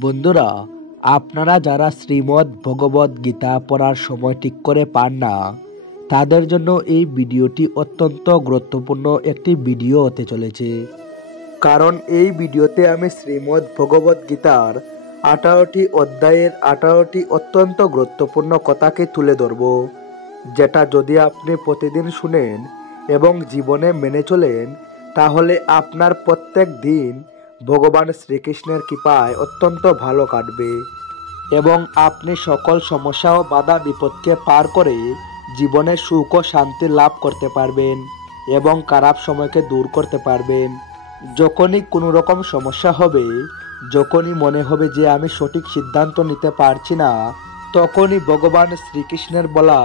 বন্ধুরা, আপনারা যারা শ্রীমদ্ ভগবদ গীতা পড়ার সময় ঠিক করে পান না, তাদের জন্য এই ভিডিওটি অত্যন্ত গুরুত্বপূর্ণ একটি ভিডিও হতে চলেছে। কারণ এই ভিডিওতে আমি শ্রীমদ্ ভগবদ গীতার 18টি অধ্যায়ের 18টি অত্যন্ত গুরুত্বপূর্ণ কথাকে তুলে ধরব, যেটা যদি আপনি প্রতিদিন শুনেন এবং জীবনে মেনে চলেন, তাহলে আপনার প্রত্যেক দিন ভগবান শ্রীকৃষ্ণের কৃপায় অত্যন্ত ভালো কাটবে এবং আপনি সকল সমস্যা ও বাধা বিপদকে পার করে জীবনে সুখ ও শান্তি লাভ করতে পারবেন এবং খারাপ সময়কে দূর করতে পারবেন। যখনই কোনো রকম সমস্যা হবে, যখনই মনে হবে যে আমি সঠিক সিদ্ধান্ত নিতে পারছি না, তখনই ভগবান শ্রীকৃষ্ণের বলা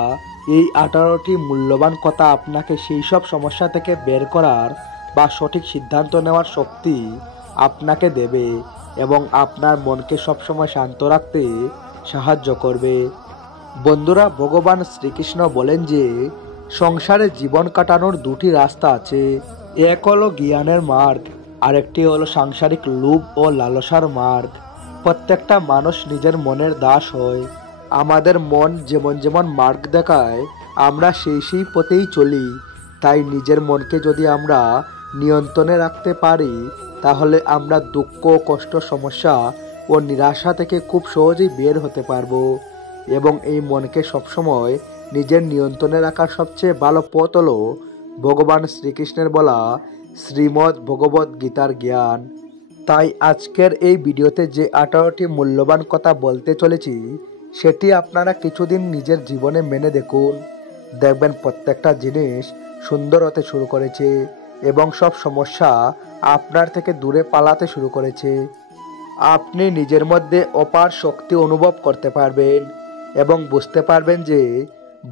এই 18টি মূল্যবান কথা আপনাকে সেই সব সমস্যা থেকে বের করার বা সঠিক সিদ্ধান্ত নেওয়ার শক্তি আপনাকে দেবে এবং আপনার মনকে সবসময় শান্ত রাখতে সাহায্য করবে। বন্ধুরা, ভগবান শ্রীকৃষ্ণ বলেন যে সংসারে জীবন কাটানোর দুটি রাস্তা আছে। এক হলো জ্ঞানের মার্গ, আরেকটি হলো সাংসারিক লোভ ও লালসার মার্গ। প্রত্যেকটা মানুষ নিজের মনের দাস হয়। আমাদের মন যেমন যেমন মার্গ দেখায়, আমরা সেই পথেই চলি। তাই নিজের মনকে যদি আমরা নিয়ন্ত্রণে রাখতে পারি, তাহলে আমরা দুঃখ, কষ্ট, সমস্যা ও নিরাশা থেকে খুব সহজেই বের হতে পারবো। এবং এই মনকে সবসময় নিজের নিয়ন্ত্রণে রাখার সবচেয়ে ভালো পথ হলো ভগবান শ্রীকৃষ্ণের বলা শ্রীমদ্ ভগবদ গীতার জ্ঞান। তাই আজকের এই ভিডিওতে যে 18টি মূল্যবান কথা বলতে চলেছি, সেটি আপনারা কিছুদিন নিজের জীবনে মেনে দেখুন। দেখবেন প্রত্যেকটা জিনিস সুন্দর হতে শুরু করেছে এবং সব সমস্যা আপনার থেকে দূরে পালাতে শুরু করেছে। আপনি নিজের মধ্যে অপার শক্তি অনুভব করতে পারবেন এবং বুঝতে পারবেন যে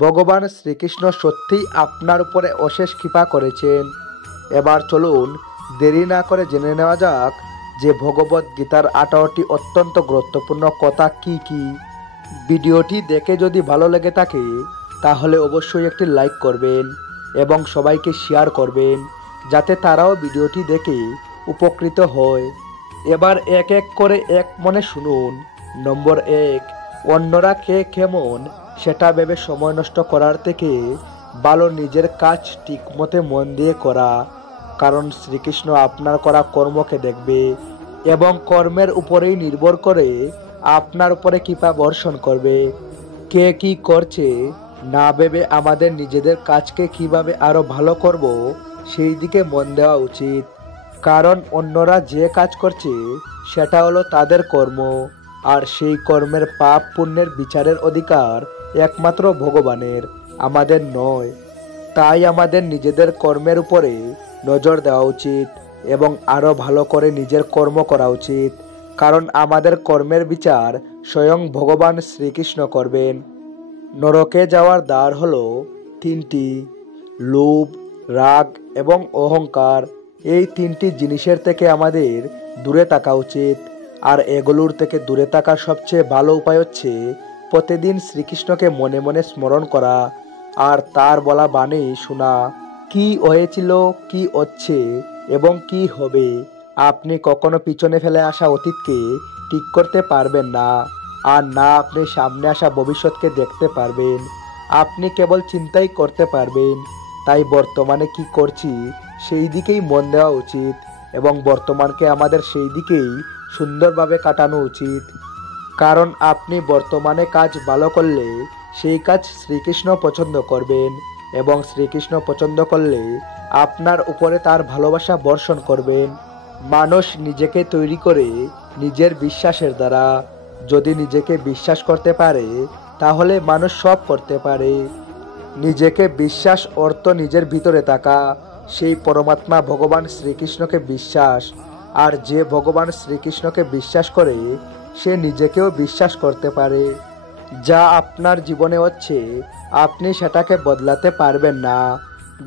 ভগবান শ্রীকৃষ্ণ সত্যিই আপনার উপরে অশেষ কৃপা করেছেন। এবার চলুন দেরি না করে জেনে নেওয়া যাক যে ভগবদ গীতার 18টি অত্যন্ত গুরুত্বপূর্ণ কথা কি কি। ভিডিওটি দেখে যদি ভালো লেগে থাকে, তাহলে অবশ্যই একটি লাইক করবেন এবং সবাইকে শেয়ার করবেন, যাতে তারাও ভিডিওটি দেখে উপকৃত হয়। এবার এক এক করে এক মনে শুনুন। নম্বর 1, অন্যরা কে কেমন সেটা ভেবে সময় নষ্ট করার থেকে ভালো নিজের কাজ ঠিকমতো মন দিয়ে করা। কারণ শ্রীকৃষ্ণ আপনার করা কর্মকে দেখবে এবং কর্মের উপরেই নির্ভর করে আপনার উপরে কৃপা বর্ষণ করবে। কে কি করছে না ভেবে আমাদের নিজেদের কাজকে কিভাবে আরো ভালো করব, সেই দিকে মন দেওয়া উচিত। কারণ অন্যরা যে কাজ করছে সেটা হলো তাদের কর্ম, আর সেই কর্মের পাপ পুণ্যের বিচারের অধিকার একমাত্র ভগবানের, আমাদের নয়। তাই আমাদের নিজেদের কর্মের উপরে নজর দেওয়া উচিত এবং আরো ভালো করে নিজের কর্ম করা উচিত। কারণ আমাদের কর্মের বিচার স্বয়ং ভগবান শ্রীকৃষ্ণ করবেন। নরকে যাওয়ার দ্বার হলো 3টি: লোভ, রাগ এবং অহংকার। এই 3টি জিনিসের থেকে আমাদের দূরে থাকা উচিত। আর এগুলোর থেকে দূরে থাকার সবচেয়ে ভালো উপায় হচ্ছে প্রতিদিন শ্রীকৃষ্ণকে মনে মনে স্মরণ করা আর তার বলা বাণী শোনা। কি হয়েছিল, কি হচ্ছে এবং কি হবে, আপনি কখনো পিছনে ফেলে আসা অতীতকে ঠিক করতে পারবেন না, আর না আপনি সামনে আসা ভবিষ্যৎকে দেখতে পারবেন। আপনি কেবল চিন্তাই করতে পারবেন। তাই বর্তমানে কি করছি সেই দিকেই মন দেওয়া উচিত এবং বর্তমানকে আমাদের সেই দিকেই সুন্দরভাবে কাটানো উচিত। কারণ আপনি বর্তমানে কাজ ভালো করলে সেই কাজ শ্রীকৃষ্ণ পছন্দ করবেন এবং শ্রীকৃষ্ণ পছন্দ করলে আপনার উপরে তার ভালোবাসা বর্ষণ করবেন। মানুষ নিজেকে তৈরি করে নিজের বিশ্বাসের দ্বারা। যদি নিজেকে বিশ্বাস করতে পারে, তাহলে মানুষ সব করতে পারে। নিজেকে বিশ্বাস অর্থ নিজের ভিতরে থাকা, সেই পরমাত্মা ভগবান শ্রীকৃষ্ণকে বিশ্বাস। আর যে ভগবান শ্রীকৃষ্ণকে বিশ্বাস করে, সে নিজেকেও বিশ্বাস করতে পারে। যা আপনার জীবনে হচ্ছে, আপনি সেটাকে বদলাতে পারবেন না।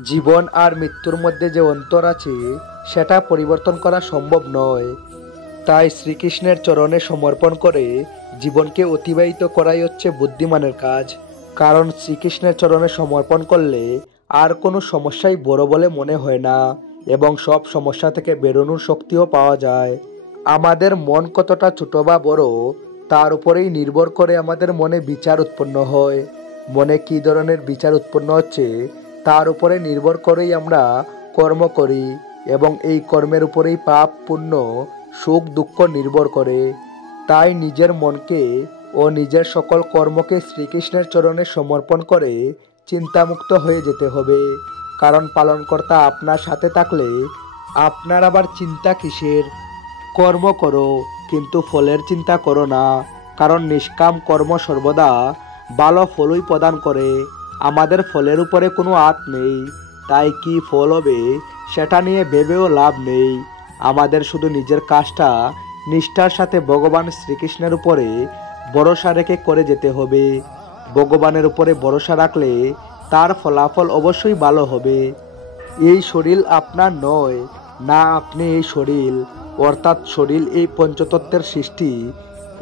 জীবন আর মৃত্যুর মধ্যে যে অন্তর আছে, সেটা পরিবর্তন করা সম্ভব নয়। তাই শ্রীকৃষ্ণের চরণে সমর্পণ করে জীবনকে অতিবাহিত করাই হচ্ছে বুদ্ধিমানের কাজ। কারণ শ্রীকৃষ্ণের চরণে সমর্পণ করলে আর কোনো সমস্যাই বড় বলে মনে হয় না এবং সব সমস্যা থেকে বেরোনোর শক্তিও পাওয়া যায়। আমাদের মন কতটা ছোট বা বড় তার উপরেই নির্ভর করে আমাদের মনে বিচার উৎপন্ন হয়। মনে কী ধরনের বিচার উৎপন্ন হচ্ছে তার উপরে নির্ভর করেই আমরা কর্ম করি এবং এই কর্মের উপরেই পাপ পুণ্য সুখ দুঃখ নির্ভর করে। তাই নিজের মনকে ও নিজের সকল কর্মকে শ্রীকৃষ্ণের চরণে সমর্পণ করে চিন্তামুক্ত হয়ে যেতে হবে। কারণ পালনকর্তা আপনার সাথে থাকলে আপনার আবার চিন্তা কিসের? কর্ম করো কিন্তু ফলের চিন্তা করো না, কারণ নিষ্কাম কর্ম সর্বদা ভালো ফলই প্রদান করে। আমাদের ফলের উপরে কোনো হাত নেই, তাই কি ফল হবে সেটা নিয়ে ভেবেও লাভ নেই। আমাদের শুধু নিজের কাজটা নিষ্ঠার সাথে ভগবান শ্রীকৃষ্ণের উপরে ভরসা রেখে করে যেতে হবে। ভগবানের উপরে ভরসা রাখলে তার ফলাফল অবশ্যই ভালো হবে। এই শরীর আপনার নয়, না আপনি এই শরীর, অর্থাৎ শরীর এই পঞ্চতত্ত্বের সৃষ্টি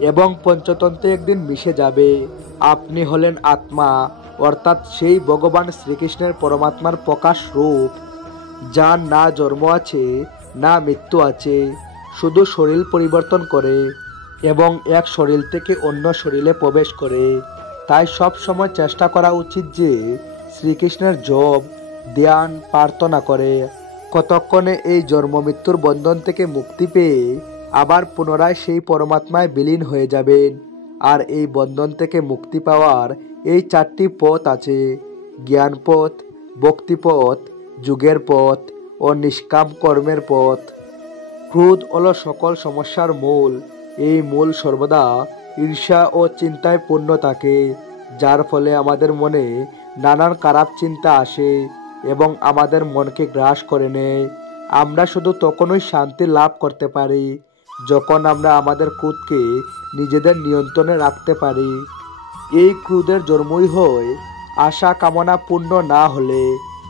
এবং পঞ্চতন্ত্রে একদিন মিশে যাবে। আপনি হলেন আত্মা, অর্থাৎ সেই ভগবান শ্রীকৃষ্ণের পরমাত্মার প্রকাশ রূপ, যার না জন্ম আছে না মৃত্যু আছে, শুধু শরীর পরিবর্তন করে এবং এক শরীর থেকে অন্য শরীরে প্রবেশ করে। তাই সব সময় চেষ্টা করা উচিত যে শ্রীকৃষ্ণের জপ ধ্যান প্রার্থনা করে কতক্ষণে এই জন্ম মৃত্যুর বন্ধন থেকে মুক্তি পেয়ে আবার পুনরায় সেই পরমাত্মায় বিলীন হয়ে যাবেন। আর এই বন্ধন থেকে মুক্তি পাওয়ার এই 4টি পথ আছে: জ্ঞান পথ, ভক্তি পথ, যুগের পথ ও নিষ্কাম কর্মের পথ। ক্রোধ হলো সকল সমস্যার মূল। এই মূল সর্বদা ঈর্ষা ও চিন্তায় পূর্ণ থাকে, যার ফলে আমাদের মনে নানান খারাপ চিন্তা আসে এবং আমাদের মনকে গ্রাস করে নেয়। আমরা শুধু তখনই শান্তি লাভ করতে পারি যখন আমরা আমাদের ক্রোধকে নিজেদের নিয়ন্ত্রণে রাখতে পারি। এই ক্রোধের জন্মই হয় আশা কামনা পূর্ণ না হলে।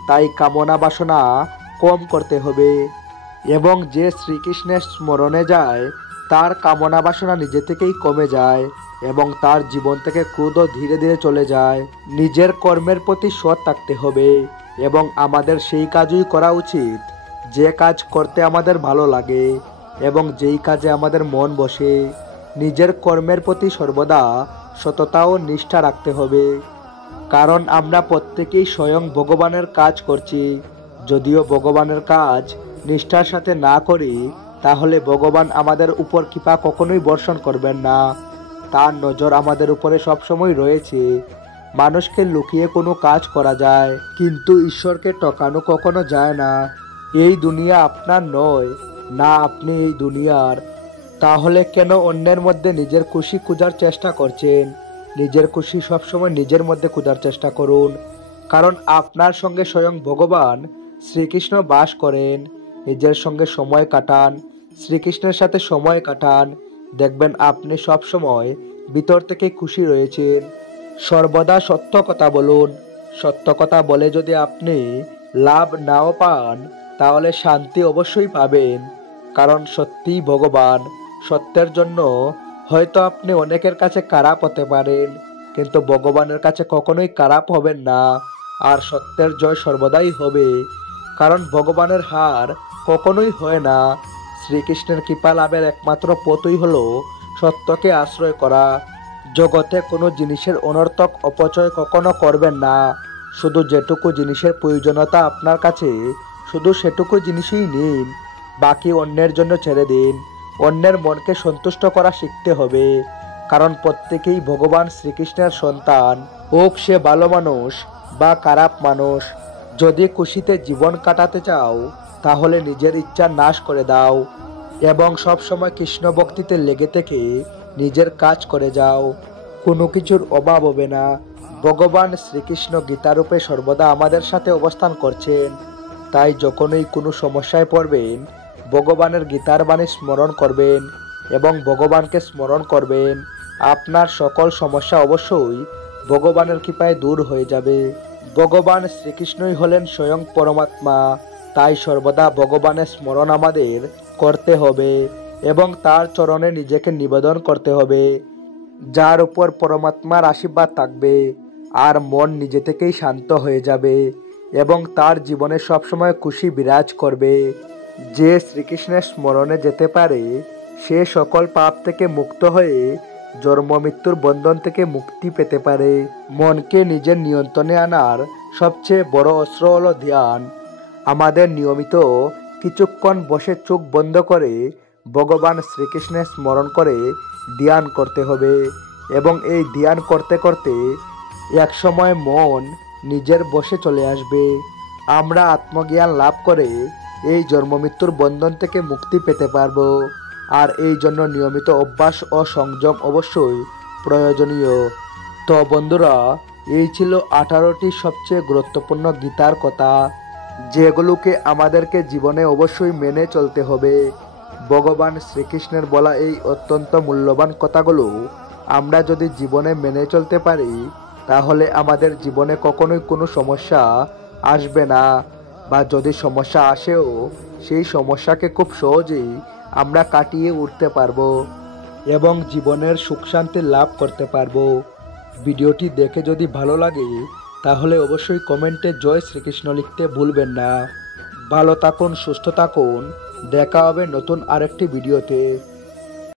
তাই কামনা বাসনা কম করতে হবে এবং যে শ্রীকৃষ্ণের স্মরণে যায় তার কামনা বাসনা নিজে থেকেই কমে যায় এবং তার জীবন থেকে ক্রোধও ধীরে ধীরে চলে যায়। নিজের কর্মের প্রতি সৎ থাকতে হবে এবং আমাদের সেই কাজই করা উচিত যে কাজ করতে আমাদের ভালো লাগে এবং যেই কাজে আমাদের মন বসে। নিজের কর্মের প্রতি সর্বদা সততা ও নিষ্ঠা রাখতে হবে, কারণ আমরা প্রত্যেকেই স্বয়ং ভগবানের কাজ করছি। যদিও ভগবানের কাজ নিষ্ঠার সাথে না করি তাহলে ভগবান আমাদের উপর কৃপা কখনোই বর্ষণ করবেন না। তার নজর আমাদের উপরে সবসময় রয়েছে। মানুষকে লুকিয়ে কোনো কাজ করা যায়, কিন্তু ঈশ্বরকে টকানো কখনো যায় না। এই দুনিয়া আপনার নয়, না আপনি এই দুনিয়ার। তাহলে কেন অন্যের মধ্যে নিজের খুশি খোঁজার চেষ্টা করছেন? নিজের খুশি সবসময় নিজের মধ্যে খোঁজার চেষ্টা করুন, কারণ আপনার সঙ্গে স্বয়ং ভগবান শ্রীকৃষ্ণ বাস করেন। নিজের সঙ্গে সময় কাটান, শ্রীকৃষ্ণের সাথে সময় কাটান, দেখবেন আপনি সব সময় ভিতর থেকে খুশি রয়েছেন। সর্বদা সত্য কথা বলুন। সত্য কথা বলে যদি আপনি লাভ নাও পান তাহলে শান্তি অবশ্যই পাবেন, কারণ সত্যিই ভগবান। সত্যের জন্য হয়তো আপনি অনেকের কাছে খারাপ হতে পারেন, কিন্তু ভগবানের কাছে কখনোই খারাপ হবেন না। আর সত্যের জয় সর্বদাই হবে, কারণ ভগবানের হার কখনোই হয় না। শ্রীকৃষ্ণের কৃপা লাভের একমাত্র পথই হলো সত্যকে আশ্রয় করা। জগতে কোনো জিনিসের অনর্থক অপচয় কখনো করবেন না। শুধু যেটুকু জিনিসের প্রয়োজনীয়তা আপনার কাছে শুধু সেটুকু জিনিসই নিন, বাকি অন্যের জন্য ছেড়ে দিন। অন্যের মনকে সন্তুষ্ট করা শিখতে হবে, কারণ প্রত্যেকেই ভগবান শ্রীকৃষ্ণের সন্তান, হোক সে ভালো মানুষ বা খারাপ মানুষ। যদি খুশিতে জীবন কাটাতে চাও তাহলে নিজের ইচ্ছা নাশ করে দাও এবং সবসময় কৃষ্ণ ভক্তিতে লেগে থেকে নিজের কাজ করে যাও। কোনো কিছুর অভাব হবে না। ভগবান শ্রীকৃষ্ণ গীতারূপে সর্বদা আমাদের সাথে অবস্থান করছেন। তাই যখনই কোনো সমস্যায় পড়বেন ভগবানের গীতার বাণী স্মরণ করবেন এবং ভগবানকে স্মরণ করবেন। আপনার সকল সমস্যা অবশ্যই ভগবানের কৃপায় দূর হয়ে যাবে। ভগবান শ্রীকৃষ্ণই হলেন স্বয়ং পরমাত্মা। তাই সর্বদা ভগবানের স্মরণ আমাদের করতে হবে এবং তার চরণে নিজেকে নিবেদন করতে হবে, যার উপর পরমাত্মার আশীর্বাদ থাকবে। আর মন নিজে থেকেই শান্ত হয়ে যাবে এবং তার জীবনে সবসময় খুশি বিরাজ করবে। যে শ্রীকৃষ্ণের স্মরণে যেতে পারে সে সকল পাপ থেকে মুক্ত হয়ে জন্ম মৃত্যুর বন্ধন থেকে মুক্তি পেতে পারে। মনকে নিজের নিয়ন্ত্রণে আনার সবচেয়ে বড় অস্ত্র হলো ধ্যান। আমাদের নিয়মিত কিছুক্ষণ বসে চোখ বন্ধ করে ভগবান শ্রীকৃষ্ণের স্মরণ করে ধ্যান করতে হবে এবং এই ধ্যান করতে করতে একসময় মন নিজের বসে চলে আসবে। আমরা আত্মজ্ঞান লাভ করে এই জন্ম মৃত্যুর বন্ধন থেকে মুক্তি পেতে পারবো। আর এই জন্য নিয়মিত অভ্যাস ও সংযম অবশ্যই প্রয়োজনীয়। তো বন্ধুরা, এই ছিল 18টি সবচেয়ে গুরুত্বপূর্ণ গীতার কথা, যেগুলোকে আমাদেরকে জীবনে অবশ্যই মেনে চলতে হবে। ভগবান শ্রীকৃষ্ণের বলা এই অত্যন্ত মূল্যবান কথাগুলো আমরা যদি জীবনে মেনে চলতে পারি, তাহলে আমাদের জীবনে কখনোই কোনো সমস্যা আসবে না, বা যদি সমস্যা আসেও সেই সমস্যাকে খুব সহজেই আমরা কাটিয়ে উঠতে পারবো এবং জীবনের সুখ শান্তি লাভ করতে পারবো। ভিডিওটি দেখে যদি ভালো লাগে তাহলে অবশ্যই কমেন্টে জয় শ্রীকৃষ্ণ লিখতে ভুলবেন না। ভালো থাকুন, সুস্থ থাকুন, দেখা হবে নতুন আরেকটি ভিডিওতে।